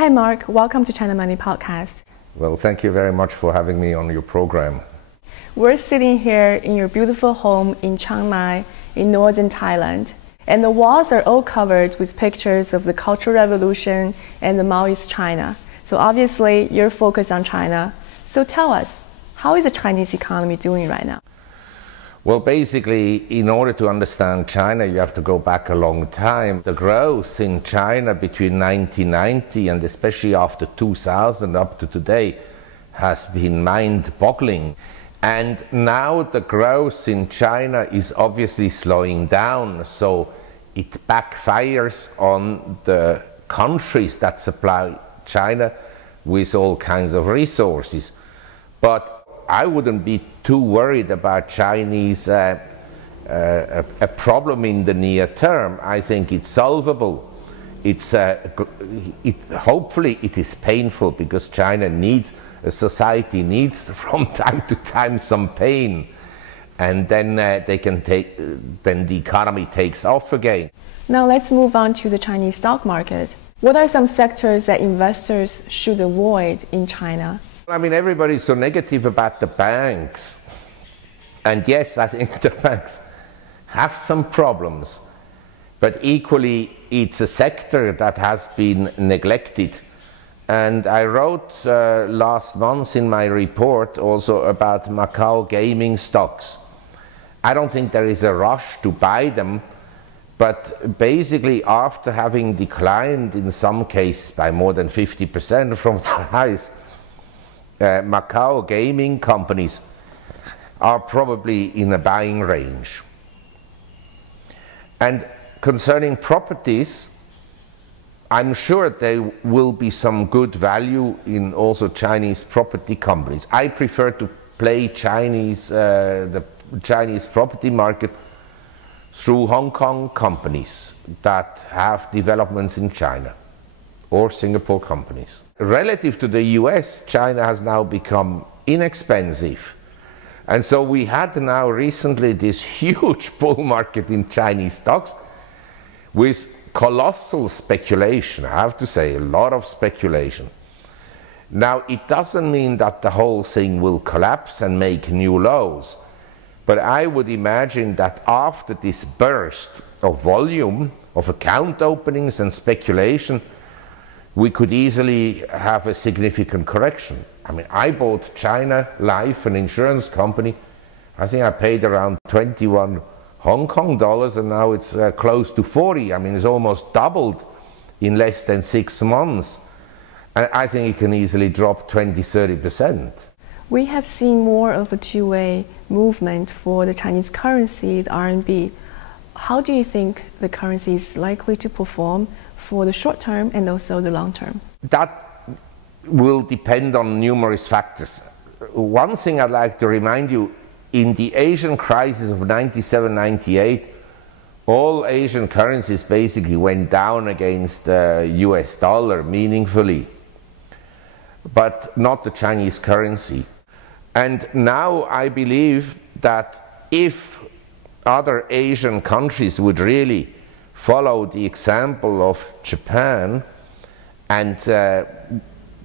Hi Mark, welcome to China Money Podcast. Well, thank you very much for having me on your program. We're sitting here in your beautiful home in Chiang Mai in northern Thailand, and the walls are all covered with pictures of the Cultural Revolution and the Maoist China. So obviously you're focused on China. So tell us, how is the Chinese economy doing right now? Well, basically, in order to understand China, you have to go back a long time. The growth in China between 1990 and especially after 2000 up to today has been mind-boggling. And now the growth in China is obviously slowing down, so it backfires on the countries that supply China with all kinds of resources. But I wouldn't be too worried about Chinese a problem in the near term. I think it's solvable. Hopefully it is painful because China needs, a society needs from time to time some pain, and then then the economy takes off again. Now let's move on to the Chinese stock market. What are some sectors that investors should avoid in China? I mean, everybody's so negative about the banks. And yes, I think the banks have some problems. But equally, it's a sector that has been neglected. And I wrote last month in my report also about Macau gaming stocks. I don't think there is a rush to buy them. But basically, after having declined in some cases by more than 50% from the highs, Macau gaming companies are probably in a buying range. And concerning properties, I'm sure there will be some good value in also Chinese property companies. I prefer to play the Chinese property market through Hong Kong companies that have developments in China or Singapore companies. Relative to the US, China has now become inexpensive. And so we had now recently this huge bull market in Chinese stocks with colossal speculation. I have to say, a lot of speculation. Now, it doesn't mean that the whole thing will collapse and make new lows. But I would imagine that after this burst of volume, of account openings and speculation, we could easily have a significant correction. I mean, I bought China Life, an insurance company. I think I paid around 21 Hong Kong dollars, and now it's close to 40. I mean, it's almost doubled in less than 6 months. And I think it can easily drop 20–30%. We have seen more of a two-way movement for the Chinese currency, the RMB. How do you think the currency is likely to perform for the short term and also the long term? That will depend on numerous factors. One thing I'd like to remind you, in the Asian crisis of 97–98, all Asian currencies basically went down against the US dollar meaningfully, but not the Chinese currency. And now I believe that if other Asian countries would really follow the example of Japan and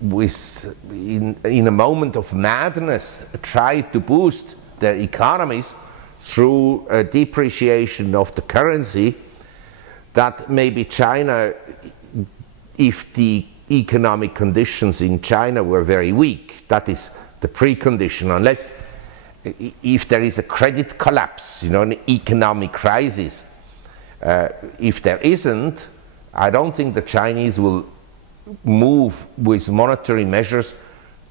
in a moment of madness try to boost their economies through a depreciation of the currency, that maybe China, if the economic conditions in China were very weak, that is the precondition, unless if there is a credit collapse, an economic crisis. If there isn't, I don't think the Chinese will move with monetary measures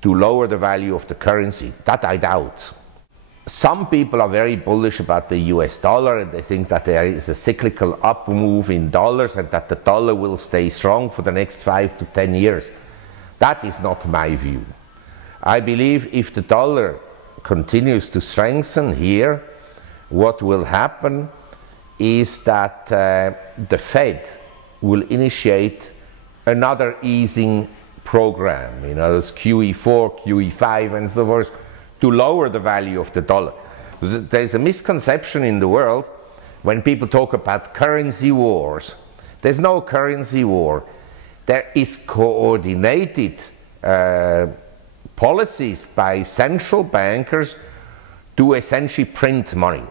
to lower the value of the currency. That I doubt. Some people are very bullish about the US dollar, and they think that there is a cyclical up move in dollars and that the dollar will stay strong for the next 5 to 10 years. That is not my view. I believe if the dollar continues to strengthen here, what will happen is that the Fed will initiate another easing program, this QE4, QE5 and so forth, to lower the value of the dollar. There's a misconception in the world when people talk about currency wars. There's no currency war. there is coordinated policies by central bankers to essentially print money.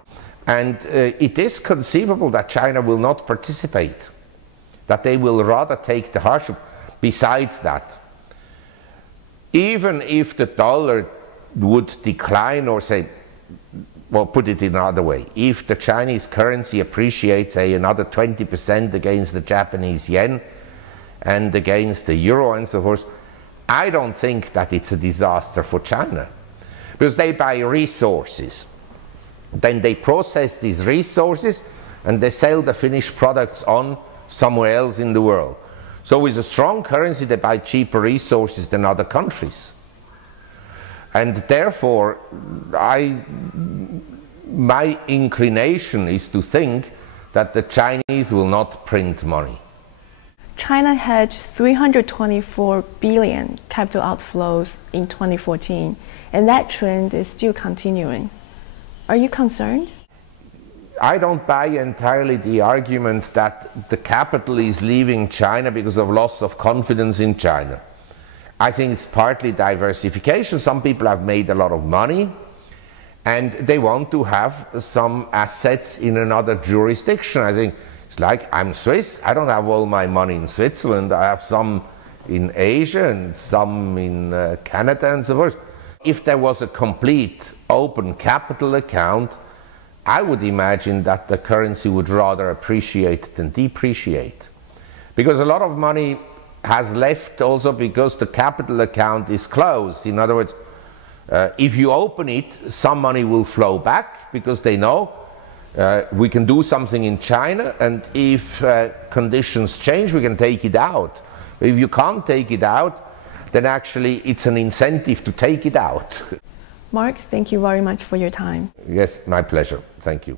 And it is conceivable that China will not participate, that they will rather take the hardship. Besides that, even if the dollar would decline, or say, well, put it in another way, if the Chinese currency appreciates, say, another 20% against the Japanese yen and against the euro and so forth, I don't think that it's a disaster for China, because they buy resources, then they process these resources and they sell the finished products on somewhere else in the world. So with a strong currency they buy cheaper resources than other countries. And therefore my inclination is to think that the Chinese will not print money. China had 324 billion capital outflows in 2014, and that trend is still continuing. Are you concerned? I don't buy entirely the argument that the capital is leaving China because of loss of confidence in China. I think it's partly diversification. Some people have made a lot of money and they want to have some assets in another jurisdiction. I think it's like, I'm Swiss, I don't have all my money in Switzerland, I have some in Asia and some in Canada and so forth. If there was a complete open capital account, I would imagine that the currency would rather appreciate than depreciate. Because a lot of money has left also because the capital account is closed. In other words, if you open it, some money will flow back because they know we can do something in China, and if conditions change, we can take it out. But if you can't take it out, then actually it's an incentive to take it out. Marc, thank you very much for your time. Yes, my pleasure. Thank you.